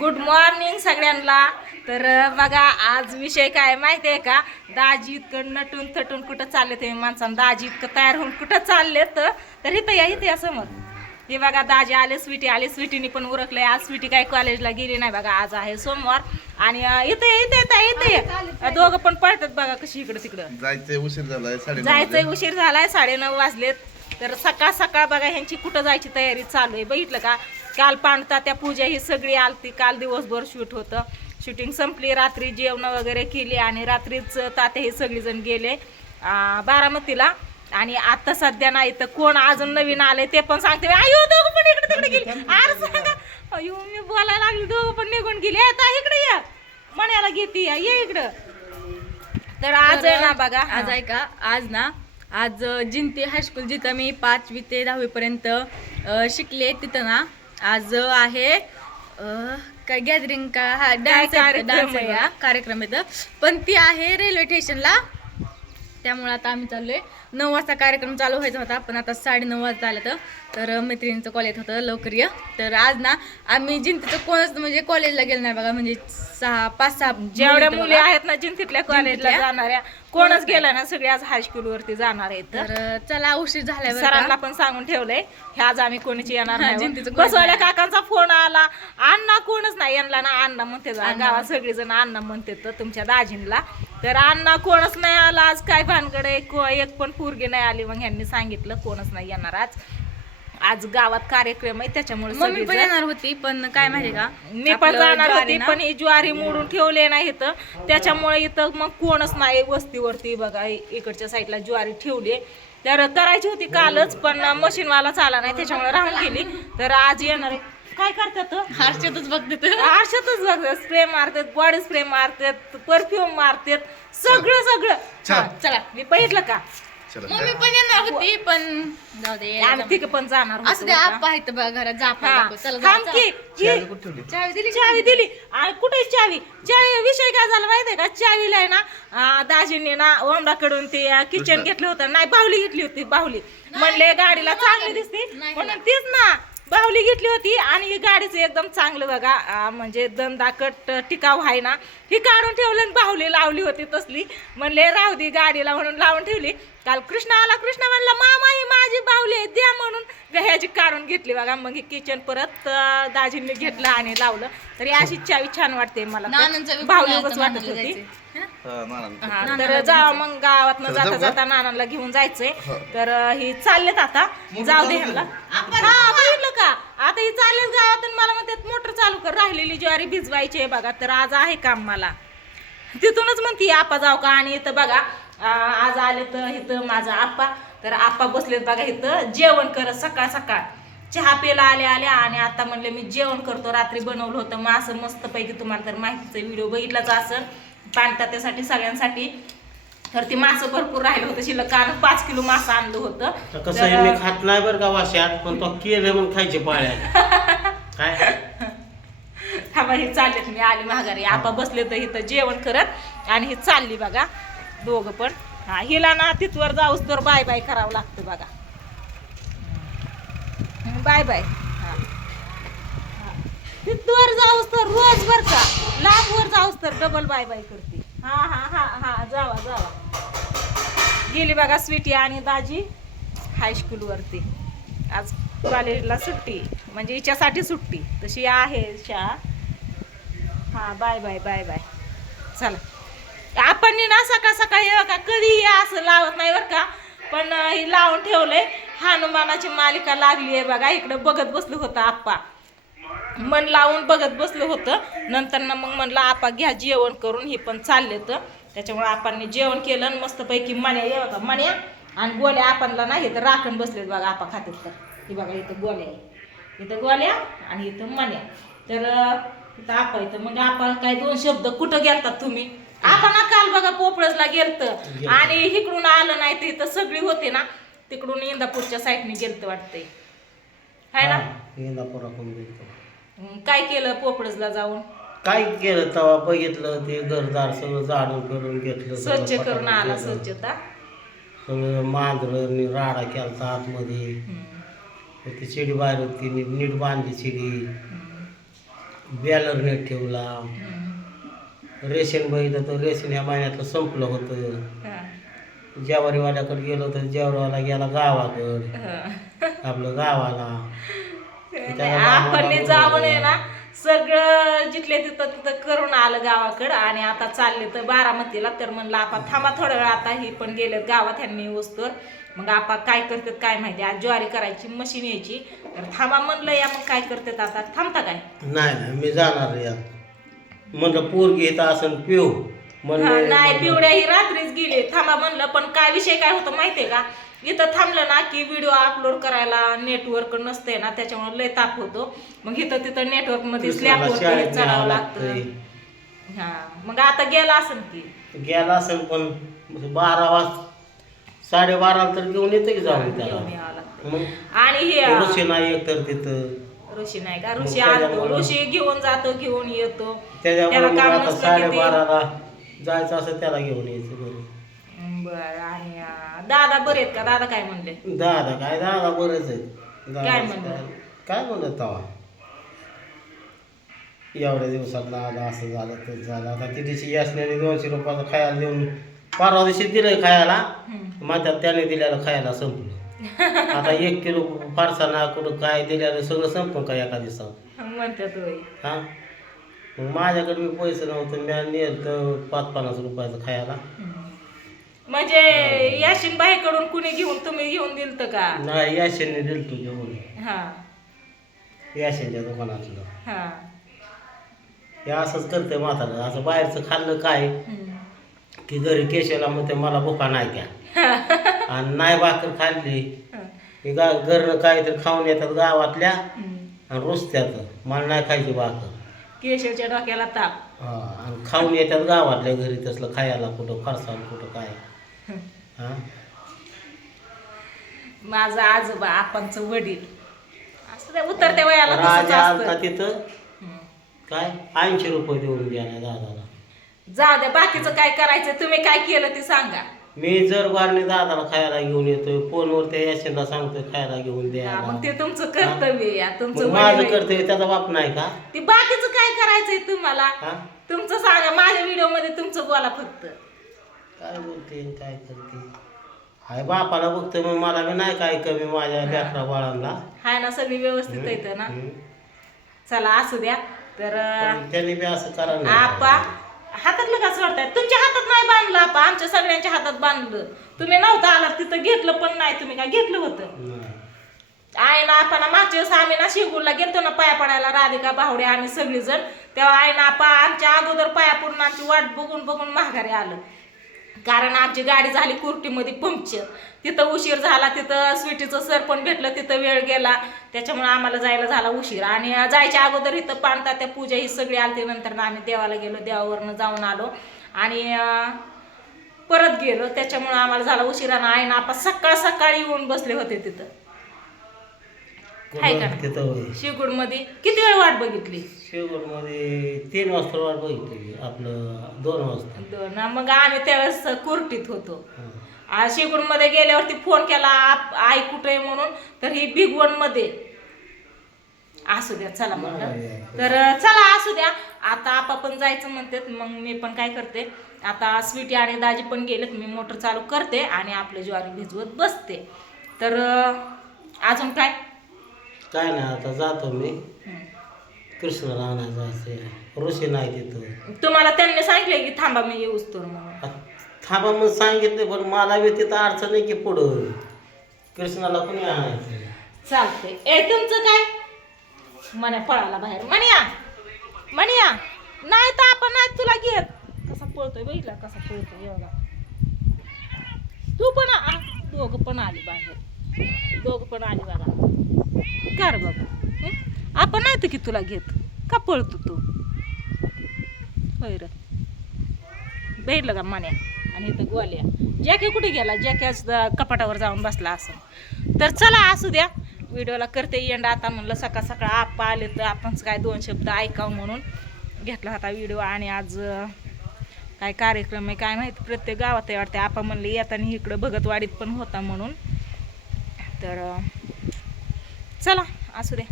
Good morning सगळ्यांना. तर बघा आज विषय काय माहिती आहे का, दाजी इतकं नटून थटून कुठं चालले ते माणसानं, दाजी इतकं तयार होऊन कुठं चालले तर इथं या समोर. हे बघा दाजी आले, स्वीटी आले, स्वीटीने पण उरकलंय. आज स्वीटी काही कॉलेजला गेली नाही बघा, आज आहे सोमवार. आणि इथे दोघं पण पळतात बघा कशी इकडं तिकडं. जायचंय उशीर झालाय, जायचंय उशीर झालाय, 9:30 वाजलेत. तर सकाळ सकाळ बघा ह्यांची कुठं जायची तयारी चालू आहे. बघितलं का, काल पांडता त्या पूजा ही सगळी आलती. काल दिवसभर शूट होतं, शूटिंग संपली, रात्री जेवण वगैरे केली आणि रात्रीच तात्या हे सगळीजण गेले बारामतीला. आणि आता सध्या नाही तर कोण अजून नवीन आले ते पण सांगते. अयो दोघं पण इकडे तिकडे गेली. अरे सांगा, अयो मी बोलायला लागली, दोघं पण निघून गेली. आता इकडे या, मण्याला घेते, ये इकडं. तर आज आहे ना बघा, आज आहे का, आज जिंती हायस्कूल जिथं मी 5वी ते 10वी पर्यंत शिकले तिथं ना आज आहे काय गॅदरिंग का हा डान्स कार्यक्रम येतं. पण ती आहे रेल्वे स्टेशनला, त्यामुळे आता आम्ही चाललोय. 9 वाजता कार्यक्रम चालू व्हायचा होता, पण आता 9:30 वाजता आलं. तर मैत्रिणीचं कॉलेज होतं, लवकर या. तर आज ना आम्ही जिंतीचं कोणच म्हणजे कॉलेजला गेलो नाही बघा, म्हणजे 5-6 जेवढ्या मुली आहेत ना जिंतीतल्या कॉलेजला जाणाऱ्या, कोणच गेला ना, सगळे आज हायस्कूल वरती जाणार आहेत. तर चला, उशीर झालाय. सरांना पण सांगून ठेवलंय हे आज आम्ही कोणीची येणार नाही. बसवाल्या काकांचा फोन आला, अण्णा कोणच नाही यांना ना, अण्णा म्हणते गावात सगळेजण अण्णा म्हणते तर तुमच्या दाजींला. तर अण्णा कोणच नाही आला आज, काय भानगड आहे, एक पण पोरगी नाही आली. मग यांनी सांगितलं कोणच नाही येणार आज, आज गावात कार्यक्रम आहे त्याच्यामुळे. मम्मी पण येणार होती, पण काय माहिती का, मी पण जाणार होती, पण ही ज्वारी मोडून ठेवले नाही इथं, त्याच्यामुळे इथं मग कोणच नाही वस्तीवरती. बघा इकडच्या साईडला ज्वारी ठेवली, तर करायची होती कालच, पण मशीनवाला चाला नाही त्याच्यामुळे राहून गेली. तर आज येणार आहे. काय करतात, आरशातच बघते, आरशातच बघतात, स्प्रे मारतात, बॉडी स्प्रे मारतात, परफ्यूम मारतात, सगळं. चला मी बघितलं का, मम्मी पण येणार होती, पण जाऊ दे, आम्ही तिघ पण जाणार होतो. असं ते आप्पा आहेत बघा घरात, जा चावी दिली. आणि कुठे चावी विषय काय झाला माहितीये का, चावीला आहे ना दाजींनी ना ओमडाकडून ते किचन घेतलं होतं, नाही बाहुली घेतली होती. बाहुली म्हणले गाडीला चांगली दिसते म्हणून तीच ना बाहुली घेतली होती. आणि ही गाडीचं एकदम चांगलं बघा, म्हणजे दंदाकट टिकाव आहे ना, ही काढून ठेवलं आणि बाहुली लावली होती तसली. म्हणले राहू दे गाडीला म्हणून लावून ठेवली. काल कृष्णा आला, कृष्णा म्हणला मामा ही माझी बाहुली आहे द्या, म्हणून ह्याची काढून घेतली बघा. मग ही किचन परत दाजींनी घेतलं आणि लावलं. तरी अशी चावी छान वाटते मला, बाहुली उगाच वाटत होती. तर जावा मग गावात न जाता जाता नानांना घेऊन जायचंय. तर ही चाललेत आता, जाऊ दे ह्यांना. हा बघितलं का, आता ही चाललेत गावात आणि मला म्हणतात मोटर चालू कर, राहिलेली ज्वारी भिजवायची आहे बघा. तर आज आहे काम मला, तिथूनच म्हणते आप्पा जाऊ का. आणि इथं बघा आज आले तर इथं माझा आप्पा, तर आप्पा बसलेत बघा इथं जेवण करत. सकाळ सकाळ चहा प्यायला आल्या आणि आता म्हणले मी जेवण करतो, रात्री बनवलं होतं मग असं मस्तपैकी. तुम्हाला तर माहितीचा व्हिडिओ बघितलाच असं पाणतात्यासाठी सगळ्यांसाठी. तर ती मासं भरपूर राहिलं होतं शिल्लक, कारण 5 किलो मासं आणलं होतं. कसं आहे, मी खात नाही बरं का वाश्यात, पण तो केलं म्हणून खायचे पाळ्या काय. थांबा ही चाललेत, मी आली माघारी. आपा बसले तर इथं जेवण करत आणि ही चालली बघा दोघं पण. हा हिला ना तिथवर जाऊस तर बाय बाय करावं लागतं बघा, बाय बाय. हा तिथवर जाऊस तर रोज बर का, लांबवर जाऊस तर डबल बाय बाय करते. हा जावा गेली बघा स्वीटी आणि दाजी हायस्कूल वरती. आज कॉलेजला सुट्टी, म्हणजे हिच्यासाठी सुट्टी तशी आहे शाळा. हा बाय बाय. चला आपण ना सकाळ सकाळी का कधीही असं लावत नाही बरं का, पण ही लावून ठेवलंय. हनुमानाची मालिका लागली आहे बघा. इकडं बघत बसलं होतं आप्पा, मन लावून बघत बसलं होतं. नंतर ना मग म्हणलं आपा घ्या जेवण करून, हे पण चालले. तर त्याच्यामुळे आपण जेवण केलं आणि मस्तपैकी मण्या ये बघा, मण्या आणि गोल्या आपणला नाही तर राखण बसलेत बघा आपा खात्यात. तर ही बघा इथं गोल्या आहे, इथं गोल्या आणि इथं मण्या. तर इथं आपा इथं म्हणजे आपण काय 2 शब्द कुठं गेलतात तुम्ही. आपण काल बघा पोपळजला गेलत आणि इकडून आलं नाही तर इथं सगळी होते ना, तिकडून इंदापूरच्या साईडने गेलत वाटतंय, हाय ना. काय केलं पोपळजला जाऊन, काय केलं तेव्हा बघितलं ते घरदार सगळं झाडून करून घेतलं, स्वच्छ करून आला. स्वच्छता सगळं मांजरनी राडा केला आतमध्ये, ती शिडी बाहेर होती नीट बांधली शिडी. बॅलर नेट ठेवला. रेशन बघितलं तर रेशन ह्या महिन्यातलं संपलं होतं. जेवारीवाल्याकडे गेलो तर जेवारीवाला गेला गावाकडं, आपलं गावाला. आपण जाऊन आहे ना सगळं जिथले तिथं तिथं करून आलं गावाकडं आणि आता चालले तर बारामतीला. तर म्हणलं आपण थांबा थोडा वेळ, आता ही पण गेलेत गावात ह्यांनी वस्तू. मग आपण काय करतात काय माहिती, आज ज्वारी करायची मशीन यायची. तर थांबा म्हणलं या, मग काय करतात आता, थांबता काय? नाही मी जाणार या म्हणलं पोरगी येत असं पिऊ म्हणलं. नाही पिवड्या ही रात्रीच गेली. थांबा म्हणलं, पण काय विषय काय होतं माहितीये का, इथं थांबलं ना की व्हिडिओ अपलोड करायला नेटवर्क नसते ना, त्याच्यामुळे लय ताप होतो. मग इथं तिथं नेटवर्क मध्ये स्लॅबवर चढावं लागतं. हा मग आता गेला असेल की, गेला असेल पण 12:30 तर घेऊन येते की जाऊन घेऊन त्याला. यावं लागतं. मग आणि हे ऋषी नाही एक तर तिथं ऋषी नाही का, ऋषी आणतो, ऋषी घेऊन जातो घेऊन येतो. त्याच्यामुळे त्याला मग काम आता नसतं किती. 12:30ला जायचं असं त्याला घेऊन यायचं घरी. बर. आणि दादा बरे आहेत का? दादा काय म्हणले? दादा बरेच आहेत. काय म्हणलं? काय म्हणत तवा एवढ्या दिवसात आला असं झालं तसं झालं. आता ती दिवशी यासण्याने 200 रुपयाचं खायला देऊन परवा दिवशी दिलंय खायला, म्हणतात त्याने दिल्याला खायला संपलं. आता 1 किलो फारसाना कुठं काय दिल्याला सगळं संपलं का एका दिवसात म्हणतात होय. हा. मग माझ्याकडे मी पैसे नव्हते, मी नेलं 5-50 रुपयाचं खायला. म्हणजे याशिन बाईकडून कुणी घेऊन, तुम्ही घेऊन दिलत का? नाही याशेने दिलं तू जेवण, हा याशेच्या दुकानातलं. हा. हे असंच करतंय म्हातारं, असं बाहेरचं खाल्लं काय की घरी केशेला म्हणते मला भुका नाही द्या, आणि नाही भाकर खाल्ली की घरनं काहीतरी खाऊन येतात गावातल्या आणि रुसत्यात मला नाही खायची भाकर. केशवच्या डोक्याला ताप. हा, आणि खाऊन येतात गावातल्या घरी तसलं खायला, कुठं फरसाण कुठं काय. हा. माझा आजोबा आपणचं वडील असं त्या उतरत्या वयाला तसंच राजा आलता असतं. तिथं काय 80 रुपये देऊन द्यायला दादाला. जाऊ द्या, बाकीचं काय करायचं, तुम्ही काय केलं ते सांगा. मी जर बारने दादाला खायला घेऊन येतोय, फोनवर त्या याशीला सांगतोय खायला घेऊन हा, द्यायला. मग ते तुमचं कर्तव्य या, तुमचं मग माझं वडील आहे. करतोय त्याचा बाप नाही का? ते बाकीचं काय करायचंय तुम्हाला, हा, तुमचं सांगा. माझ्या व्हिडिओ मध्ये तुमचं बोला फक्त. काय बोलते काय करते. हाय बापाला बघतोय मग मला बी नाही काय कमी माझ्या लेकरा बाळांना. हाय ना सगळी व्यवस्थित येतं ना. चला असू द्या. तर पण त्यांनी बी असं करा नाही. आपा हातातलं का सोडताय? तुमच्या हातात नाही बांधलं आपा, आमच्या सगळ्यांच्या हातात बांधलं. तुम्ही नव्हता आला तिथं, घेतलं पण नाही. तुम्ही काय घेतलं होतं? नाही. आहे ना आपण मागच्या वेळेस आम्ही ना शिवगुरला गेलतो ना पाया पडायला, राधिका बावडे आम्ही सगळीजण. तेव्हा आहे ना आपा आमच्या अगोदर पाया पडून आमची वाट बघून बघून माघारी आलं, कारण आमची गाडी झाली कुर्टीमध्ये पंक्चर. तिथं उशीर झाला, तिथं स्वीटीचं सर पण भेटलं, तिथं वेळ गेला, त्याच्यामुळे आम्हाला जायला झाला उशीर. आणि जायच्या अगोदर इथं पाणता त्या पूजा ही सगळी आलती. नंतर आम्ही देवाला गेलो, देवावरनं जाऊन आलो आणि परत गेलो, त्याच्यामुळे आम्हाला झाला उशिरानं. आहे ना आपण सकाळी येऊन बसले होते तिथं. आहे का नाही? तिथं होय. शिवगुडमध्ये किती वेळ वाट बघितली? शेवटमध्ये 3 वाजता वाट बघितली, आपलं 2 वाजता. मग आम्ही त्यावेळेस कुर्टीत होतो. हा. शिवगुडमध्ये गेल्यावरती फोन केला आई कुठे आहे म्हणून, तर ही भिगवणमध्ये. असू द्या चला म्हणलं, तर चला असू द्या. आता आपा पण जायचं म्हणतात, मग मी पण काय करते आता, स्वीटी आणि दाजी पण गेलेत, मी मोटर चालू करते आणि आपलं ज्वारी भिजवत बसते. तर अजून काय नाही आता जातो मी कृष्णाला आणायला जायचंय. ऋषी नाही तिथं. तुम्हाला त्यांनी सांगितले की थांबा मी येऊच तर म्हणून? थांबा मग सांगितलं, पण मला बी तिथं अडचण नाही की पुढं कृष्णाला कोणी आणायचं. चालते. ए तुमचं काय म्हणे पळाला बाहेर, म्हणया नाही तर आपण नाही तुला घेत. कसा पळतोय बघितला, कसा पळतोय एवढा. तू पण दोघं पण आली बाहेर, दोघं पण आली बघा. कर बाबा, आपण नाही तर की तुला घेत, का पळतो तू? होय रे, भेटलं का म्हण्या. आणि इथं गोल्या. जॅके कुठे गेला? जॅके कपाटावर जाऊन बसला असं. तर चला असू द्या, व्हिडिओला करते एंड. आता म्हणलं सकाळ सकाळ आप्पा आले तर आपण काय 2 शब्द ऐकावं म्हणून घेतला होता व्हिडिओ. आणि आज काय कार्यक्रम आहे काय माहिती, प्रत्येक गावात आहे वाटते. आप्पा म्हणले येताना इकडं भगतवाडीत पण होता म्हणून. तर चला असू द्या.